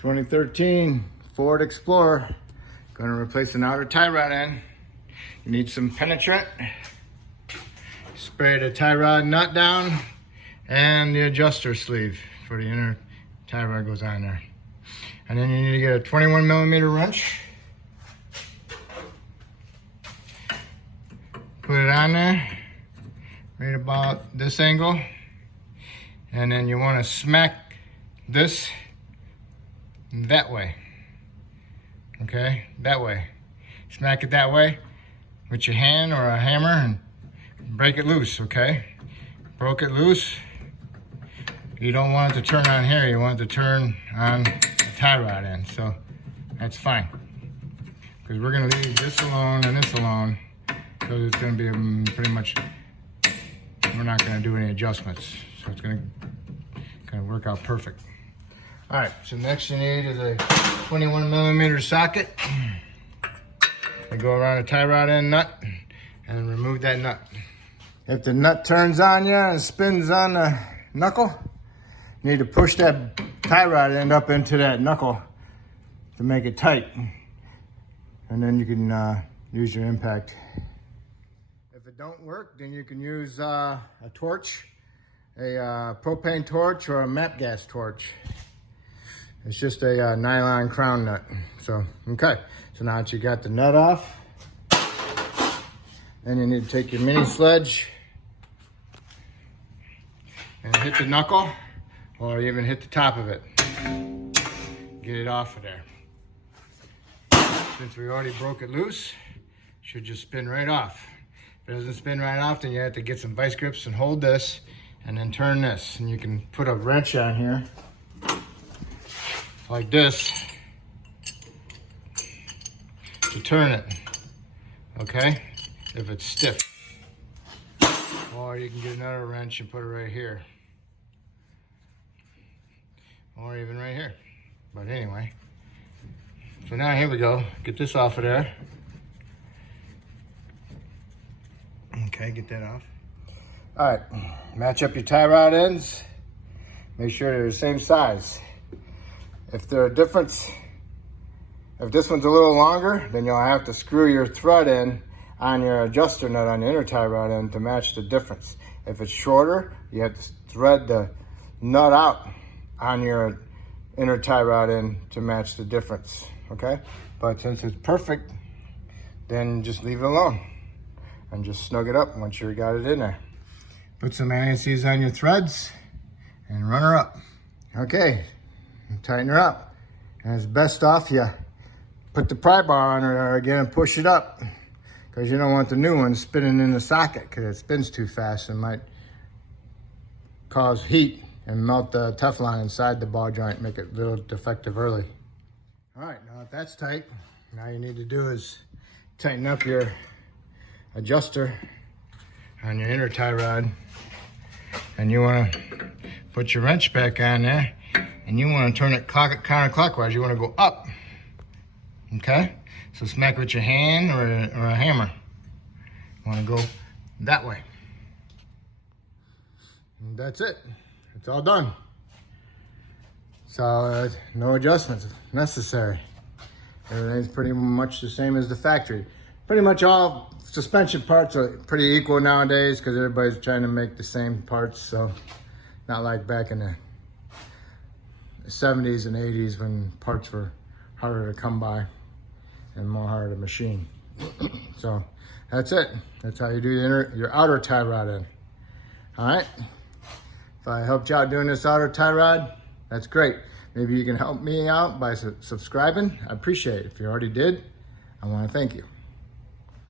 2013 Ford Explorer. Going to replace an outer tie rod end. You need some penetrant. Spray the tie rod nut down and the adjuster sleeve for the inner tie rod goes on there. And then you need to get a 21 millimeter wrench. Put it on there, right about this angle. And then you want to smack this that way. Okay, that way. Smack it that way with your hand or a hammer and break it loose, okay? Broke it loose. You don't want it to turn on here, you want it to turn on the tie rod end, so that's fine. Because we're gonna leave this alone and this alone, because it's gonna be pretty much, we're not gonna do any adjustments. So it's gonna work out perfect. All right, so next you need is a 21 millimeter socket. You go around the tie rod end nut and remove that nut. If the nut turns on you and spins on the knuckle, you need to push that tie rod end up into that knuckle to make it tight. And then you can use your impact. If it don't work, then you can use a torch, a propane torch or a MAP gas torch. It's just a nylon crown nut. So, okay. So now that you got the nut off, then you need to take your mini sledge and hit the knuckle or even hit the top of it. Get it off of there. Since we already broke it loose, it should just spin right off. If it doesn't spin right off, then you have to get some vice grips and hold this and then turn this. And you can put a wrench on here like this to turn it, okay? If it's stiff. Or you can get another wrench and put it right here. Or even right here. But anyway. So now here we go. Get this off of there. Okay, get that off. All right, match up your tie rod ends. Make sure they're the same size. If they're a difference, if this one's a little longer, then you'll have to screw your thread in on your adjuster nut on the inner tie rod end to match the difference. If it's shorter, you have to thread the nut out on your inner tie rod end to match the difference, okay? But since it's perfect, then just leave it alone and just snug it up once you got it in there. Put some anti-seize on your threads and run her up. Okay, tighten her up. And it's best off you put the pry bar on her again and push it up, because you don't want the new one spinning in the socket, because it spins too fast and might cause heat and melt the Teflon inside the ball joint, make it a little defective early. All right, now that that's tight, now you need to do is tighten up your adjuster on your inner tie rod. And you want to put your wrench back on there, and you want to turn it counterclockwise. You want to go up, okay? So smack with your hand or a hammer. You want to go that way. And that's it. It's all done. So no adjustments necessary. Everything's pretty much the same as the factory. Pretty much all suspension parts are pretty equal nowadays because everybody's trying to make the same parts. So not like back in the 70s and 80s when parts were harder to come by and more harder to machine. So that's it. That's how you do your outer tie rod in. All right. If I helped you out doing this outer tie rod, that's great. Maybe you can help me out by subscribing. I appreciate it. If you already did, I want to thank you.